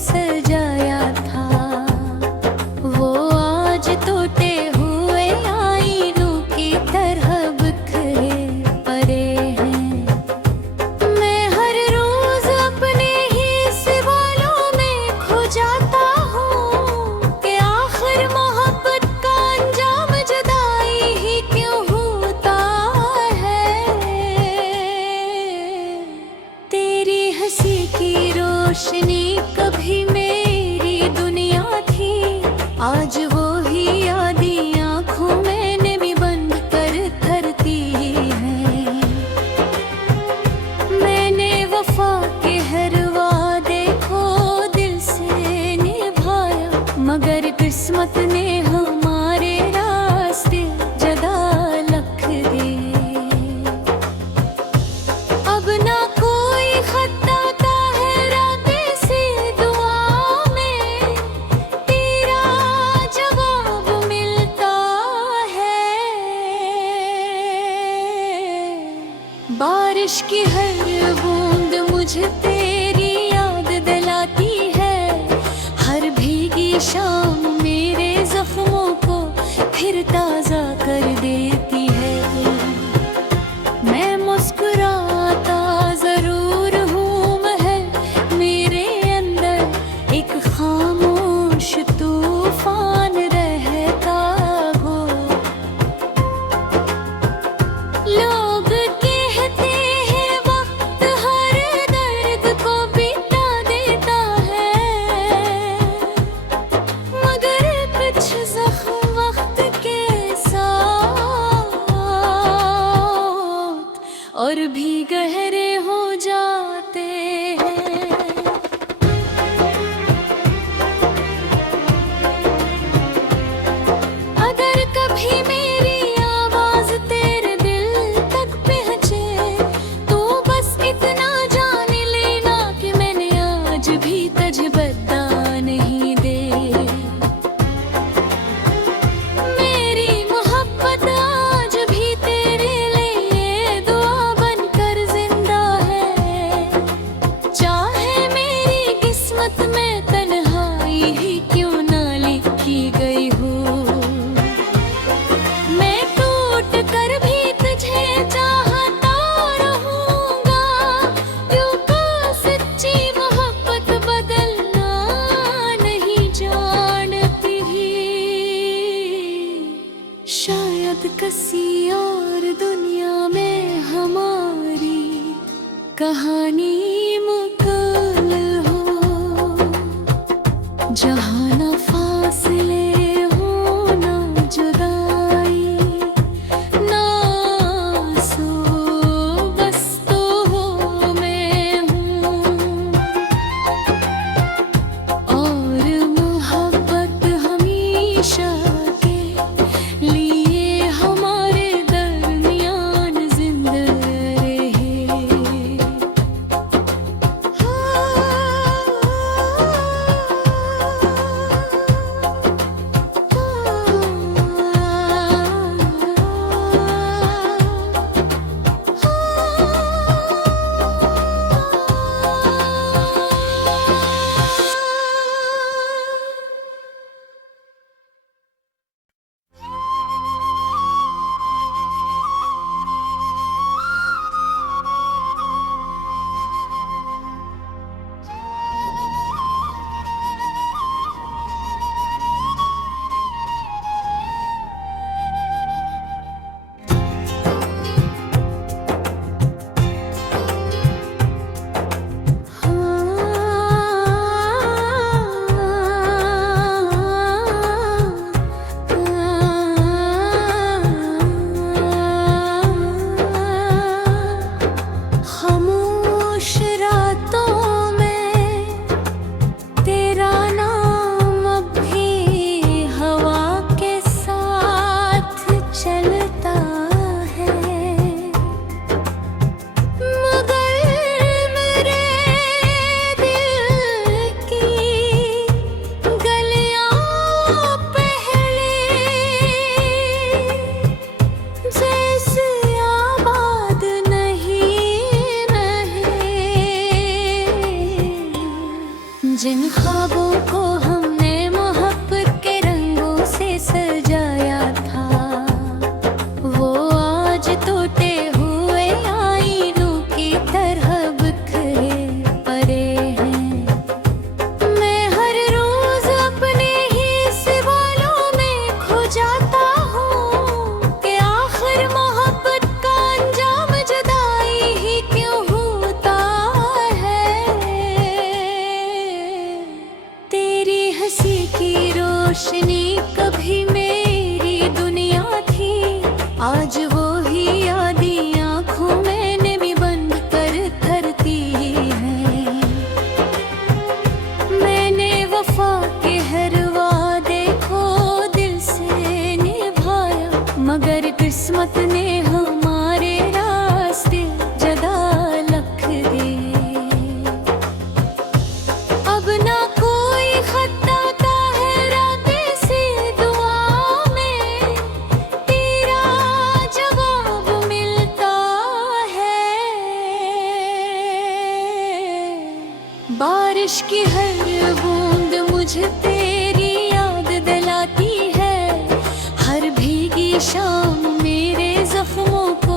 सजाया था, वो आज टूटे हुए आईनों की तरह बिखरे पड़े हैं। मैं हर रोज अपने ही सवालों में खो जाता हूँ कि आखिर मोहब्बत का अंजाम जुदाई ही क्यों होता है। तेरी हंसी की रोशनी कभी मेरी दुनिया थी, आज वो ही यादें आँखों मैंने भी बंद कर धरती है। मैंने वफा के हर वादे को दिल से निभाया, मगर किस्मत ने हमारे रास्ते जुदा रख दिए। अब ना कोई खत आता है रातें से दुआ में, तेरा जवाब मिलता है। बारिश की हर बूंद मुझे तेरी याद दिलाती है, हर भीगी शाम मेरे जख्मों को फिर ताजा कर देती है। मैं मुस्कुराता जरूर हूँ मगर मेरे अंदर एक खामोश तूफान रहता हो। लोग कहते हैं वक्त हर दर्द को बिता देता है, मगर कुछ जख्म वक्त के साथ और भी गहरे हो जाते हैं। अगर कभी मेरी आवाज तेरे दिल तक पहुंचे, तो बस इतना जान लेना कि मैंने आज भी तुझे बता नहीं दे। मेरी मोहब्बत आज भी तेरे लिए दुआ बनकर जिंदा है, चाहे मेरी किस्मत में तन्हाई ही क्यों ना लिखी गई हो। मैं टूट कर भी तुझे चाहता रहूंगा, क्योंकि सच्ची मोहब्बत बदलना नहीं जानती। शायद किसी और दुनिया में हमारी कहानी मुकम्मल हो, जहाँ ना फासले हो ना जुदाई, ना सो बस तो हो मैं हूँ। और मोहब्बत हमेशा के लिए हमारे दरमियान जिंदा रहे। ख्वाबों को हमने मोहब्बत के रंगों से सजाया था, वो आज टूटे हुए आईनों की तरह बिखरे पड़े हैं। मैं हर रोज अपने ही सवालों में खो जाता हूँ कि आखिर मोहब्बत का अंजाम जुदाई ही क्यों होता है। तेरी हंसी की रोशनी कभी मेरी दुनिया थी, आज वो ही यादें आँखों मैंने भी बंद कर धरती है। मैंने वफा के हर वादे को दिल से निभाया, मगर किस्मत ने हमारे रास्ते जुदा रख दिए। अब ना कोई खत आता है रातें से दुआ में, तेरा जवाब मिलता है। बारिश की हर बूंद मुझे तेरी याद दिलाती है, हर भीगी शाम मेरे जख्मों को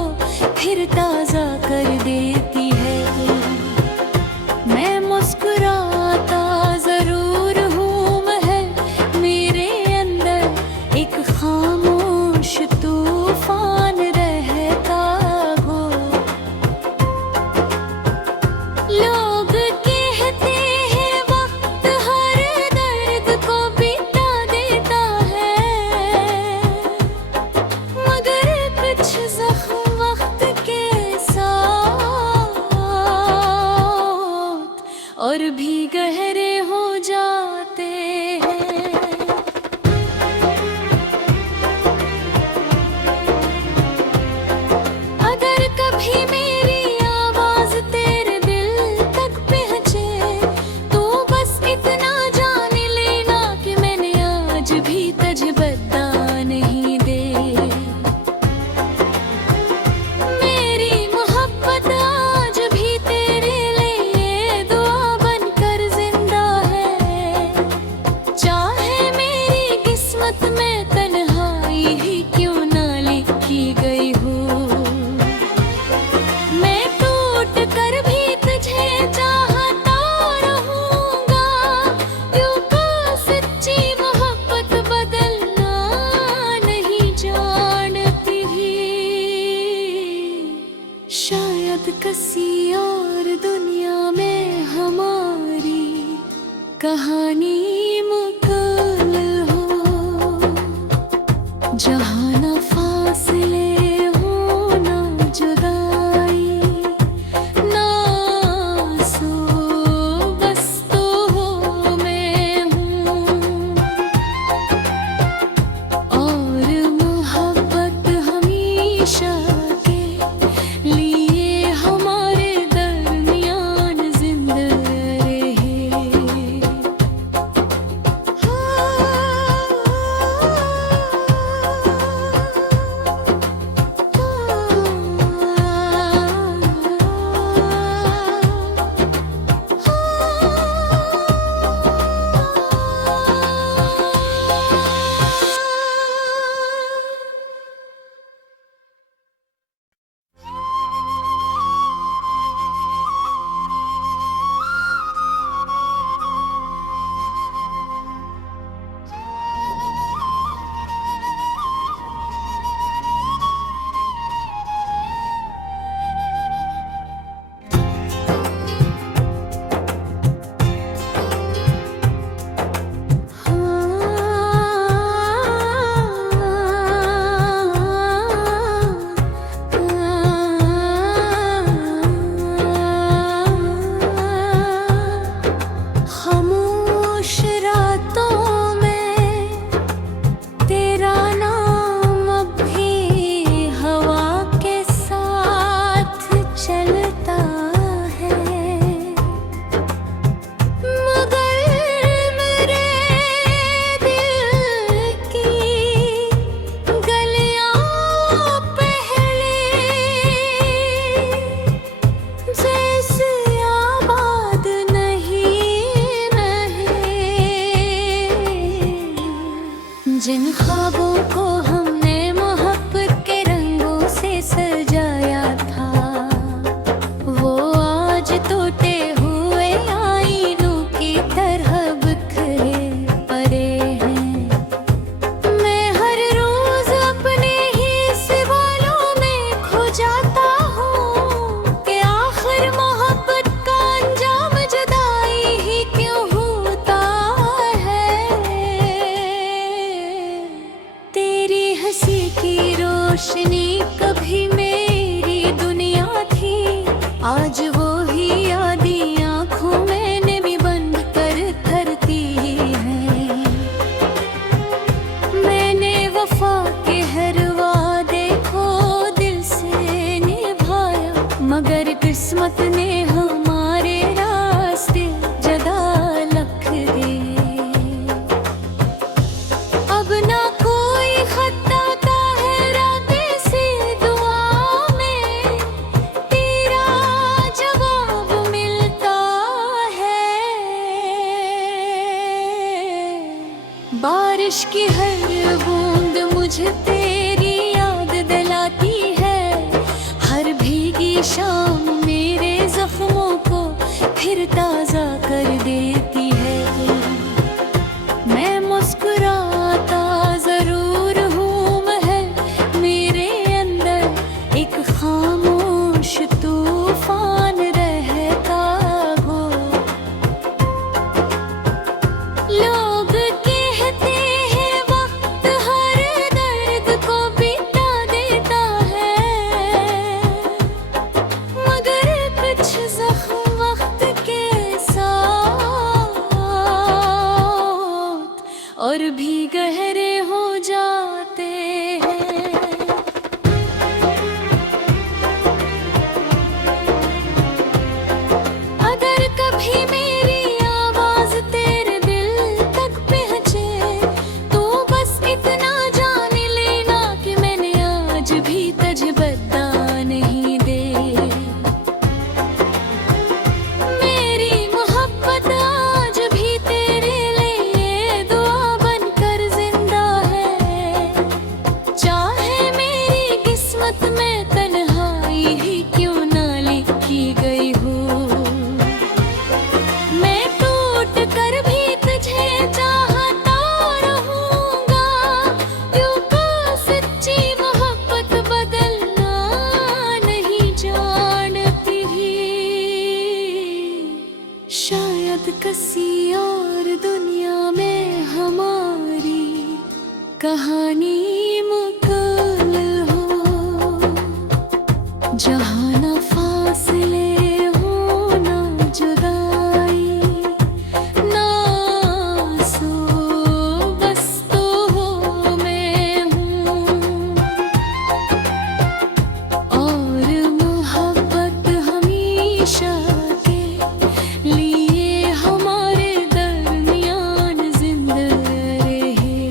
फिर ताजा कर देती है। मैं मुस्कुराता जरूर हूँ मगर मेरे अंदर एक खामोश तूफान रहता हो। लोग कहते हैं वक्त हर दर्द को बिता देता है, मगर कुछ जख्म वक्त के साथ और भी गहरे हो जाते हैं। अगर कभी मेरी आवाज तेरे दिल तक पहुंचे, तो बस इतना जान लेना कि मैंने आज भी तुझे बता नहीं दे। मेरी मोहब्बत आज भी तेरे लिए दुआ बनकर जिंदा है, चाहे मेरी किस्मत में तन्हाई ही क्यों ना लिखी गई हो। मैं टूट कर भी तुझे चाहता रहूंगा, क्योंकि सच्ची मोहब्बत बदलना नहीं जानती। शायद किसी और दुनिया में हमारी कहानी मुकम्मल हो, जहाँ ना फासले हो ना जुदाई, ना सो बस तो हो मैं हूँ। और मोहब्बत हमेशा के लिए हमारे दरमियान जिंदा रहे। हाँ। बारिश की हर बूंद मुझे तेरी याद दिलाती है। हर भीगी शाम मेरे जख्मों को फिर ताजा कर देती है। मैं मुस्कुराता जरूर हूँ मगर मेरे अंदर एक खामोश तूफान रहता हो। लोग कहते हैं वक्त हर दर्द को बिता देता है, मगर कुछ जख्म वक्त के साथ और भी गहरे हो जाते हैं। अगर कभी मेरी आवाज तेरे दिल तक पहुंचे तो बस इतना जान लेना कि मैंने आज भी तुझे बता नहीं दे। मेरी मोहब्बत आज भी तेरे लिए दुआ बनकर जिंदा है। चाहे मेरी किस्मत में तन्हाई ही क्यों ना लिखी गई हो, मैं टूट कर भी तुझे चाहता रहूंगा। क्योंकि सच्ची मोहब्बत बदलना नहीं जानती। शायद किसी और दुनिया में हमारी कहानी मुकम्मल हो, जहाँ न फासले हो ना जुदाई, ना सो बस तो हो मैं हूँ। और मोहब्बत हमेशा के लिए हमारे दरमियान जिंदा रहे।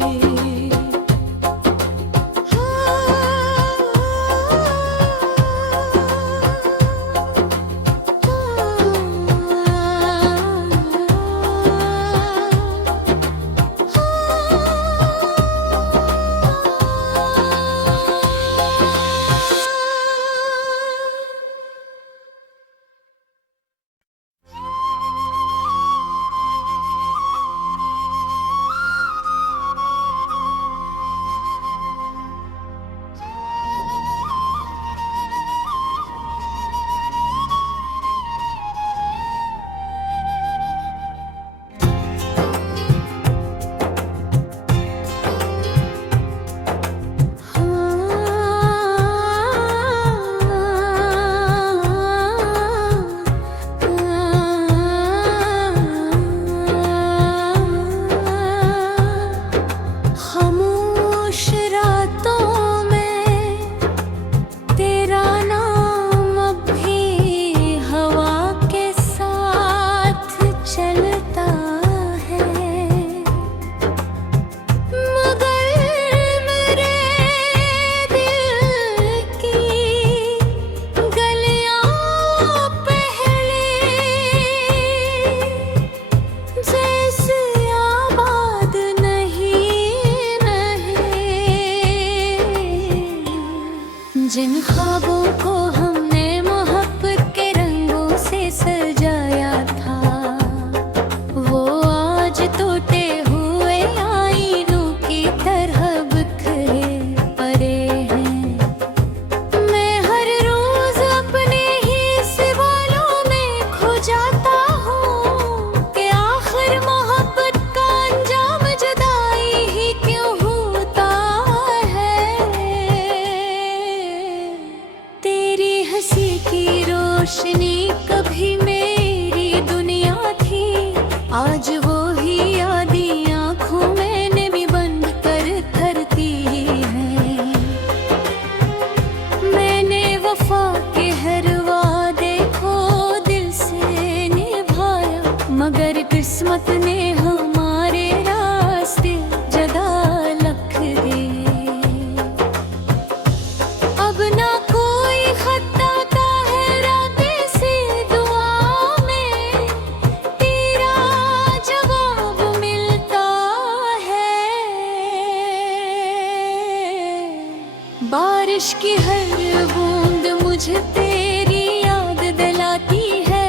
बारिश की हर बूंद मुझे तेरी याद दिलाती है।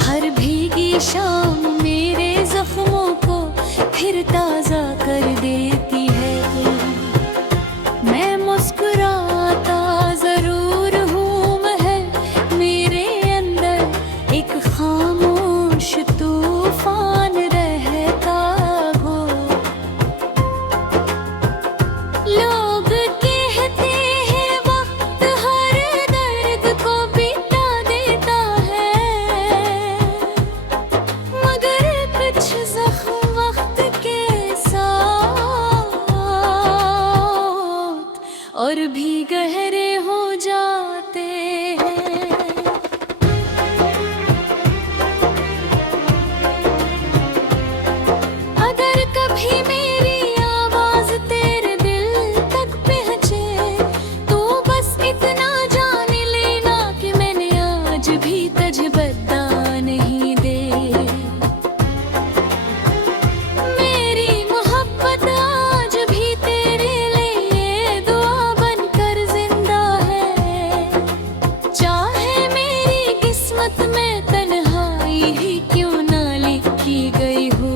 हर भीगी शाम मेरे जख्मों को फिर ताजा कर देती है। मैं मुस्कुराता जरूर हूँ मगर मेरे अंदर एक खामोश तूफान रहता हो। लोग कहते हैं वक्त हर दर्द को बिता देता है, मगर कुछ जख्म वक्त के साथ और भी गहरे हो जाते हैं। अगर कभी मेरी आवाज तेरे दिल तक पहुंचे तो बस इतना जान लेना कि मैंने आज भी तुझे बता नहीं दे। मेरी मोहब्बत आज भी तेरे लिए दुआ बनकर जिंदा है। चाहे मेरी किस्मत में तन्हाई ही क्यों ना लिखी गई हो,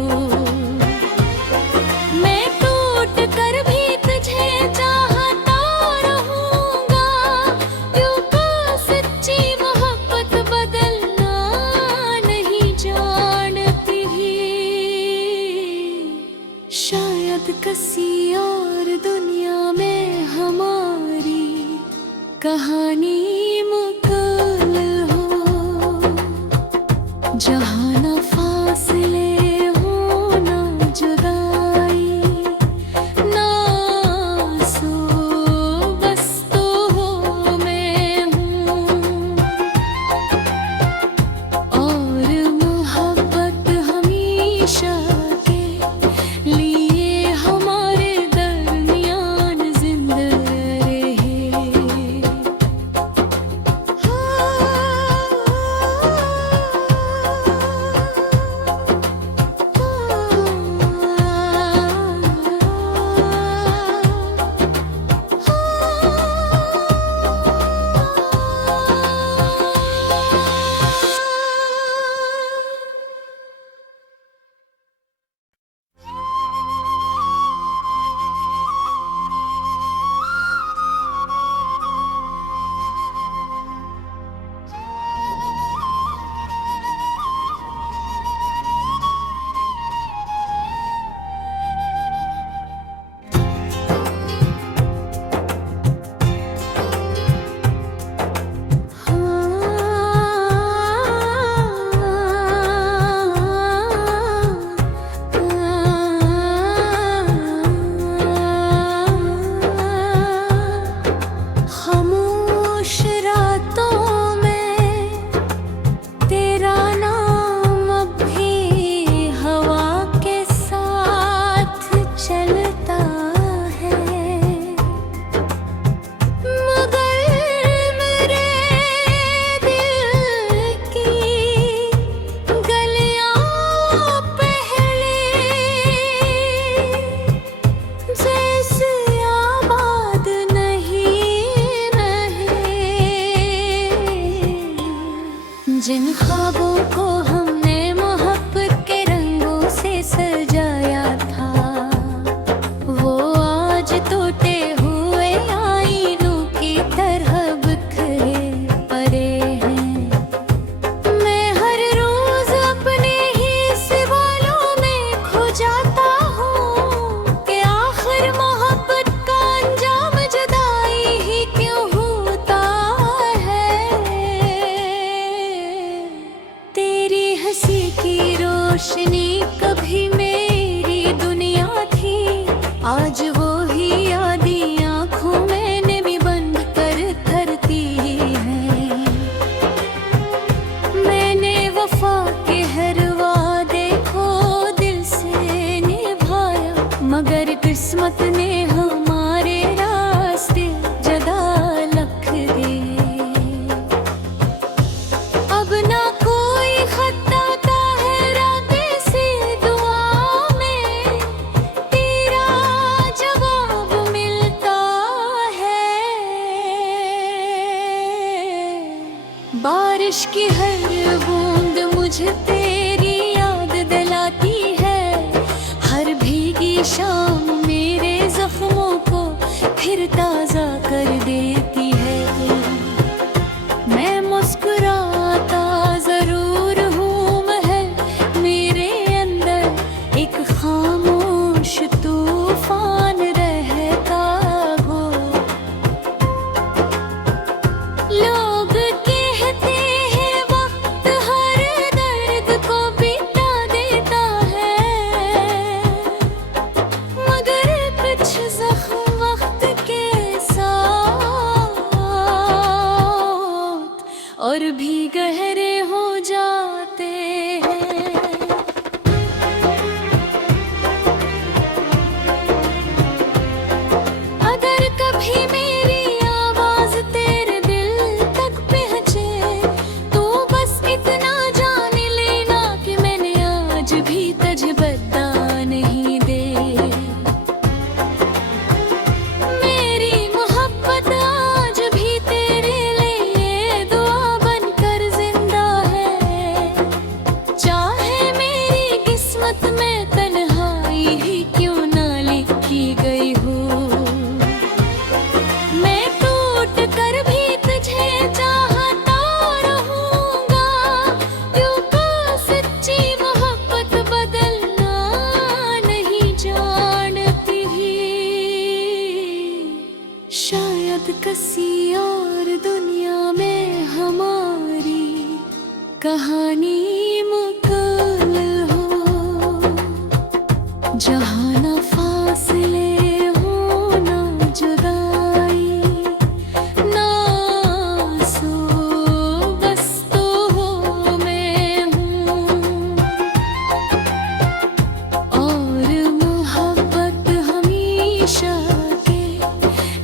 मैं टूट कर भी तुझे चाहता रहूंगा। क्योंकि सच्ची मोहब्बत बदलना नहीं जानती। शायद किसी और दुनिया में हमारी कहानी मुकम्मल हो, जहाँ न फासले हो ना जुदाई, ना सो बस तो हो मैं हूँ। और मोहब्बत हमेशा के लिए हमारे दरमियान जिंदा रहे। खामोश रातों में तेरा नाम अब भी हवा के साथ चलता है, मगर मेरे दिल की गलियां पहले जैसे आबाद नहीं रहे। जिन ख्वाबों को हमने मोहब्बत के रंगों से सजाया था, वो आज टूटे हुए आईनों की तरह बिखरे पड़े हैं। मैं हर रोज अपने ही सवालों में खो जाता हूँ कि आखिर मोहब्बत का अंजाम जुदाई ही क्यों होता है। तेरी हंसी की रोशनी कभी मेरी दुनिया थी, आज वो ही यादें आँखों मैंने भी बंद कर धरती है। मैंने वफा के हर वादे को दिल से निभाया, मगर किस्मत ने हमारे रास्ते जदा लख दिए। अब ना कोई खत आता है राते से दुआ में, तेरा जवाब मिलता है। की शाम मेरे जख्मों को फिर ताजा कर देती है। मैं मुस्कुराता जरूर हूँ महल मेरे अंदर एक खामोश तूफान रहता हो। लोग कहते हैं वक्त हर दर्द को बिता देता है, मगर कुछ जख्म वक्त के साथ और भी गहरे हो जाते हैं। अगर कभी मेरी आवाज तेरे दिल तक पहुंचे तो बस इतना जान लेना कि मैंने आज भी तुझे बता नहीं दे। मेरी मोहब्बत आज भी तेरे लिए दुआ बनकर जिंदा है। चाहे मेरी किस्मत में तन्हाई ही क्यों ना लिखी गई हो, मैं टूट कर भी तुझे चाहता रहूंगा, क्योंकि सच्ची मोहब्बत बदलना नहीं जानती भी। शायद किसी और दुनिया में हमारी कहानी मुकम्मल हो, जहाँ ना फासले हो ना जुदाई, ना सो बस तो हो मैं हूँ। और मोहब्बत हमेशा के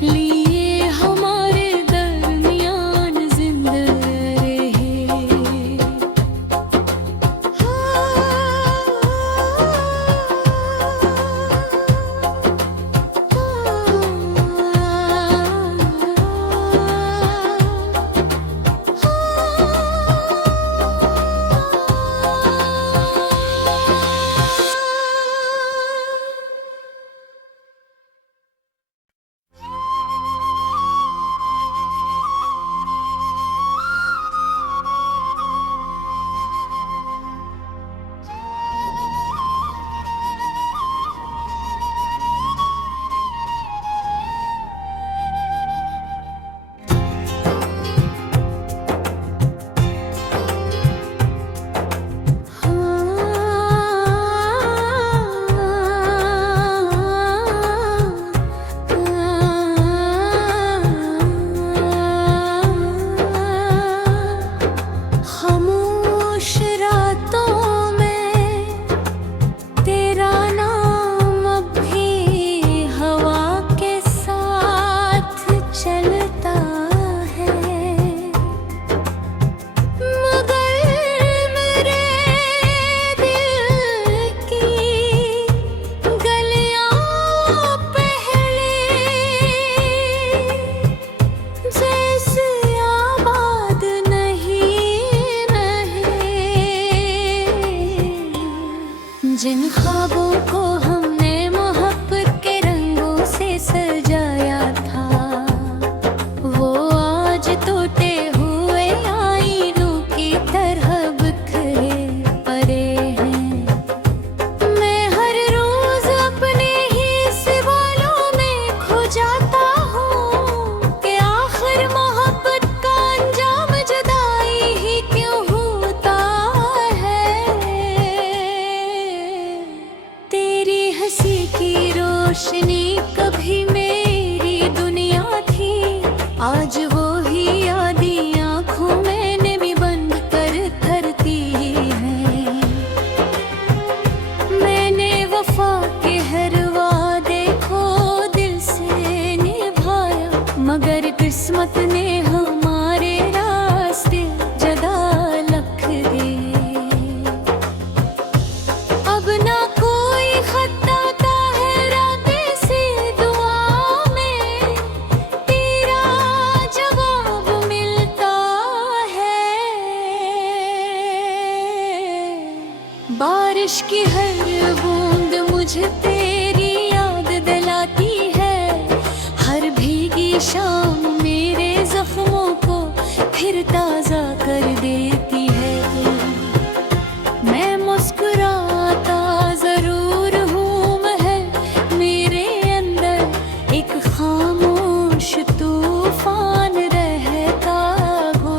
लिए हमारे दरमियान जिंदा रहे। खामोश रातों में तेरा नाम अब भी हवा के साथ चलता है, मगर मेरे दिल की गलियां पहले जैसे आबाद नहीं रहे। जिन ख्वाबों को हमने मोहब्बत के रंगों से सजाया था, वो आज टूटे हुए आईनों की तरह बिखरे पड़े हैं। मैं हर रोज अपने ही सवालों में खो जाता हूँ कि आखिर मोहब्बत का अंजाम जुदाई ही क्यों होता है। तेरी हंसी की रोशनी कभी मेरी दुनिया थी, आज वो ही यादें आँखों मैंने भी बंद कर धरती है। मैंने वफा के हर वादे को दिल से निभाया, मगर किस्मत ने हमारे रास्ते जदा लख दिए। अब ना कोई खत आता है राते से दुआ में, तेरा जवाब मिलता है। बारिश की हर बूंद मुझे तेरी की शाम मेरे जख्मों को फिर ताजा कर देती है। मैं मुस्कुराता जरूर हूँ मगर मेरे अंदर एक खामोश तूफान रहता हो।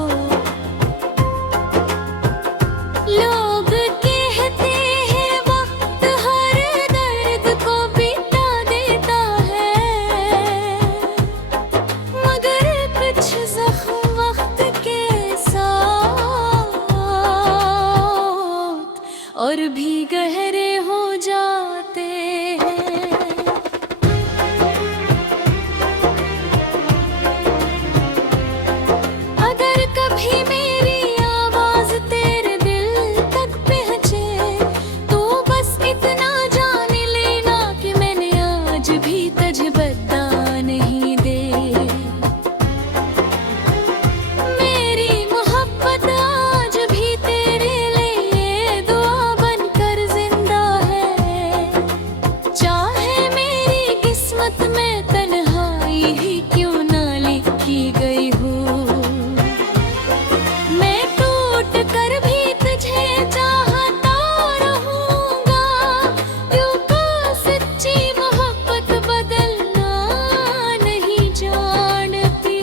लोग कहते हैं वक्त हर दर्द को बिता देता है, मगर कुछ जख्म वक्त के साथ और भी गहरे हो जाते हैं। अगर कभी मेरी आवाज तेरे दिल तक पहुंचे तो बस इतना जान लेना कि मैंने आज भी तुझे बता नहीं दे। मेरी मोहब्बत आज भी तेरे लिए दुआ बनकर जिंदा है। चाहे मेरी किस्मत में तन्हाई ही क्यों ना लिखी गई हो, मैं टूट कर भी तुझे चाहता रहूंगा, क्योंकि सच्ची मोहब्बत बदलना नहीं जानती।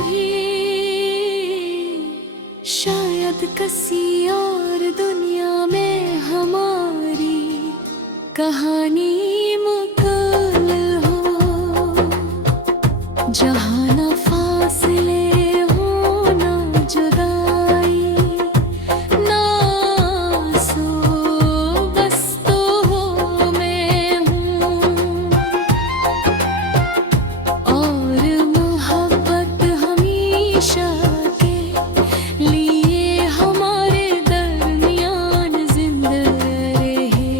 शायद किसी और दुनिया में हमारी कहानी मुकम्मल हो, जहाँ न फासले हो ना जुदाई, ना सो बस तो हो मैं हूँ। और मोहब्बत हमेशा के लिए हमारे दरमियान जिंदा रहे।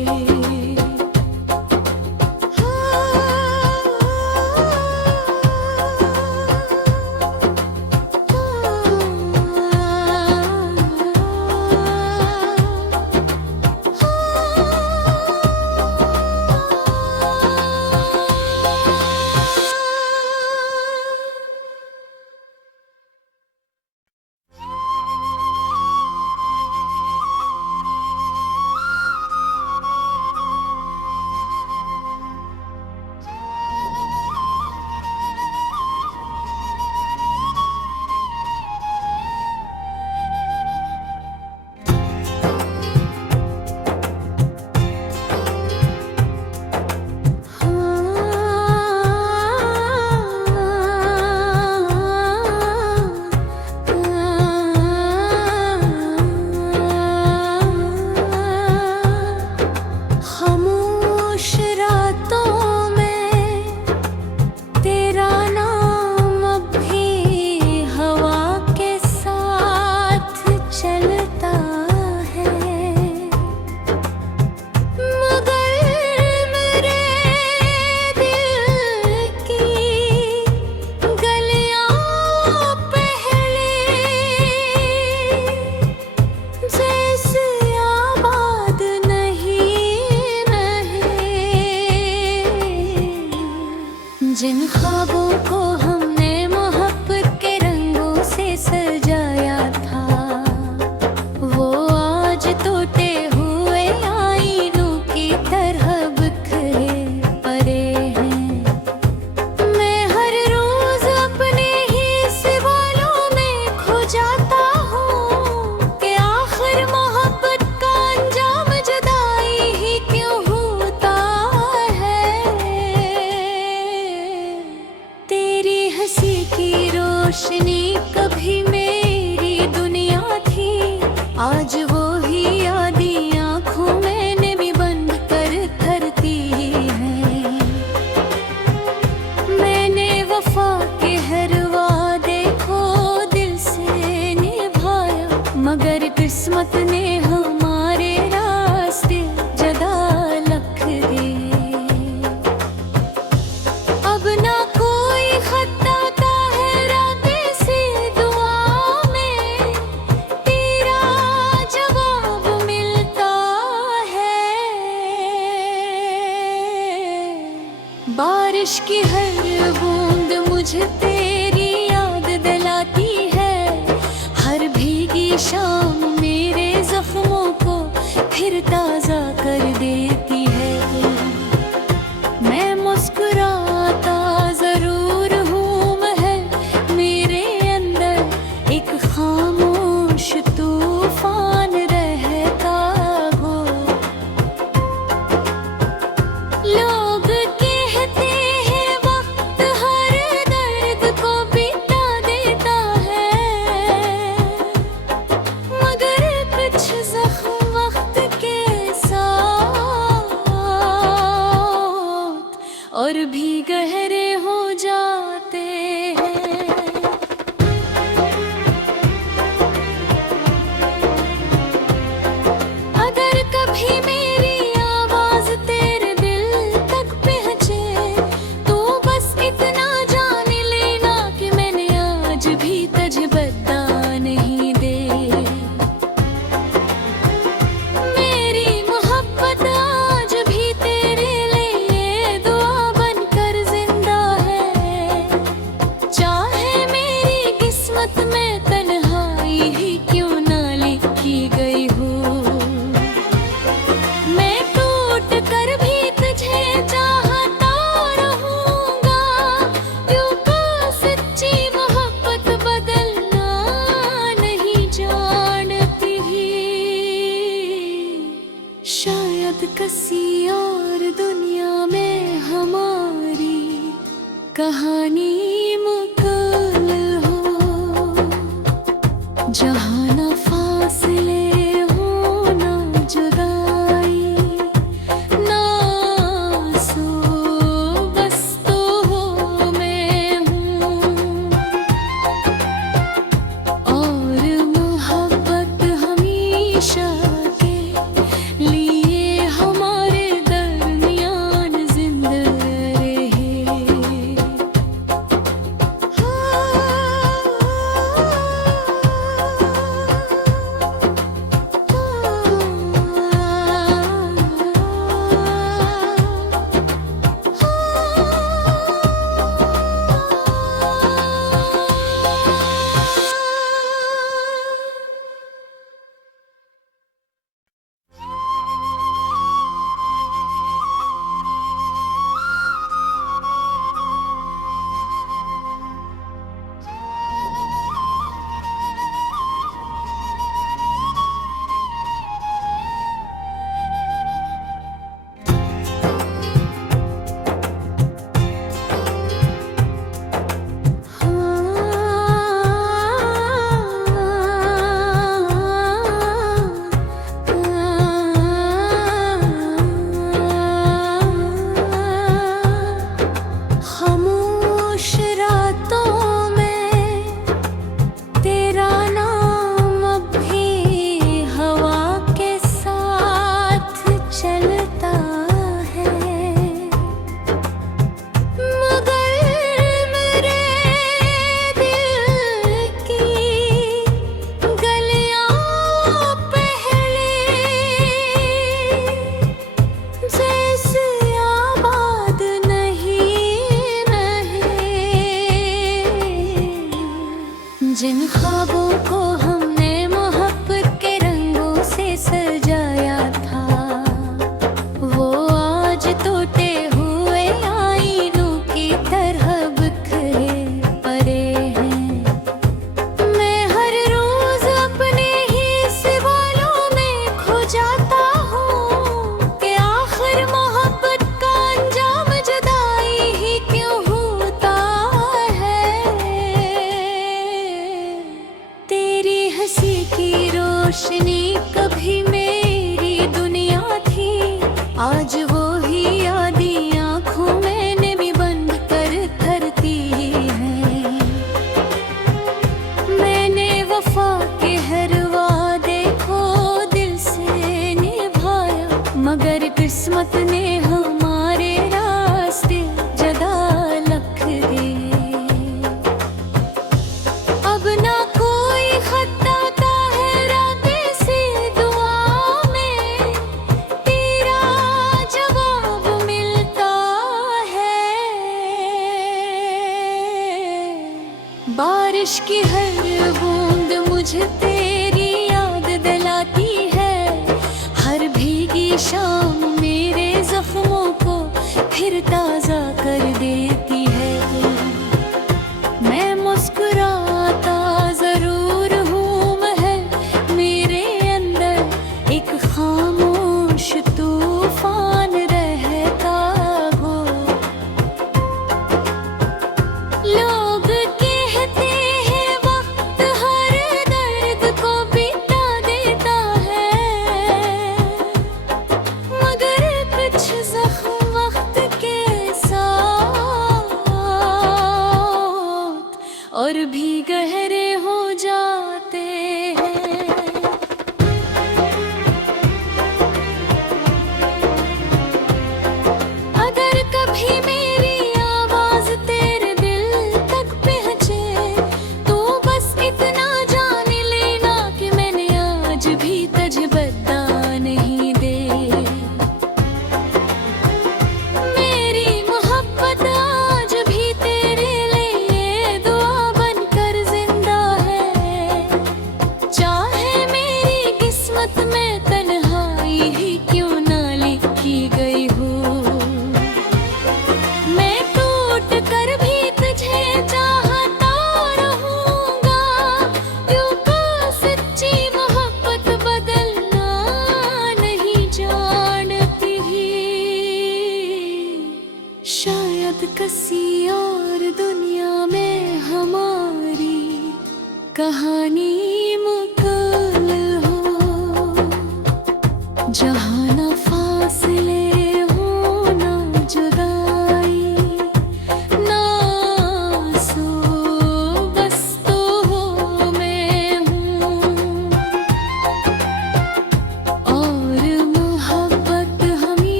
खामोश रातों में तेरा नाम अब भी हवा के साथ चलता है, मगर मेरे दिल की गलियां पहले जैसे आबाद नहीं रहे। जिन ख्वाबों को हमने मोहब्बत के रंगों से सजाया था, वो आज टूटे हुए आईनों की तरह बिखरे पड़े हैं। मैं हर रोज अपने ही सवालों में खो जाता हूँ कि आखिर मोहब्बत का अंजाम जुदाई ही क्यों होता है। तेरी हंसी की रोशनी कभी मेरी दुनिया थी, आज वो ही यादें आँखों मैंने भी बंद कर धरती है। मैंने वफा के हर वादे को दिल से निभाया, मगर किस्मत ने हमारे रास्ते जुदा रख दिए। अब ना कोई खत आता है राते से दुआ में, तेरा जवाब मिलता है। बारिश की हर बूंद मुझे तेरी शाम मेरे जख्मों को फिर ताजा कर देती है। मैं मुस्कुराता जरूर हूँ महल मेरे अंदर एक खामोश तूफान रहता हो। लोग कहते हैं वक्त हर दर्द को बिता देता है, मगर कुछ जख्म वक्त के साथ और भी गहरे हो जाते हैं। अगर कभी मेरी आवाज तेरे दिल तक पहुंचे तो बस इतना जान लेना कि मैंने आज भी तुझे बता नहीं दे। मेरी मोहब्बत आज भी तेरे लिए दुआ बनकर जिंदा है। चाहे मेरी किस्मत में तन्हाई ही क्यों ना लिखी गई हो, मैं टूट कर भी तुझे चाहता रहूंगा, क्योंकि सच्ची मोहब्बत बदलना नहीं जानती। शायद किसी और दुनिया में हमारी कहानी मुकम्मल हो, जहाँ न फासले हो ना जुदाई, ना सो बस तो हो मैं हूँ। और मोहब्बत हमेशा के लिए हमारे दरमियान जिंदा रहे। खामोश रातों में तेरा नाम अब भी हवा के साथ चलता है, मगर मेरे दिल की गलियां पहले जैसे आबाद नहीं रहे। जिन ख्वाबों को हमने मोहब्बत के रंगों से सजाया था, वो आज टूटे हुए आईनों की तरह बिखरे पड़े हैं। मैं हर रोज अपने ही सवालों में खो जाता हूँ कि आखिर मोहब्बत का अंजाम जुदाई ही क्यों होता है। तेरी हंसी की रोशनी कभी मेरी दुनिया थी, आज वो ही यादें आँखों मैंने भी बंद कर धरती है। मैंने वफा के हर वादे को दिल से निभाया, मगर किस्मत ने हमारे रास्ते जुदा रख दिए। अब ना कोई खत आता है राते से दुआ में, तेरा जवाब मिलता है। बारिश की हर बूंद मुझे तेरी की शाम मेरे जख्मों को फिर ताजा कर देती है। मैं मुस्कुराता जरूर हूँ महल मेरे अंदर एक खामोश तूफान रहता हो। लोग कहते हैं वक्त हर दर्द को बिता देता है, मगर कुछ जख्म वक्त के साथ और भी गहरे हो जाते हैं। अगर कभी मेरी आवाज तेरे दिल तक पहुंचे तो बस इतना जान लेना कि मैंने आज भी तुझे बता नहीं दे। मेरी मोहब्बत आज भी तेरे लिए दुआ बनकर जिंदा है। चाहे मेरी किस्मत में तन्हाई ही क्यों ना लिखी गई हो, मैं टूट कर भी तुझे चाहता रहूंगा, क्योंकि सच्ची मोहब्बत बदलना नहीं जानती। शायद किसी और दुनिया में हमारी कहानी मुकम्मल हो, जहाँ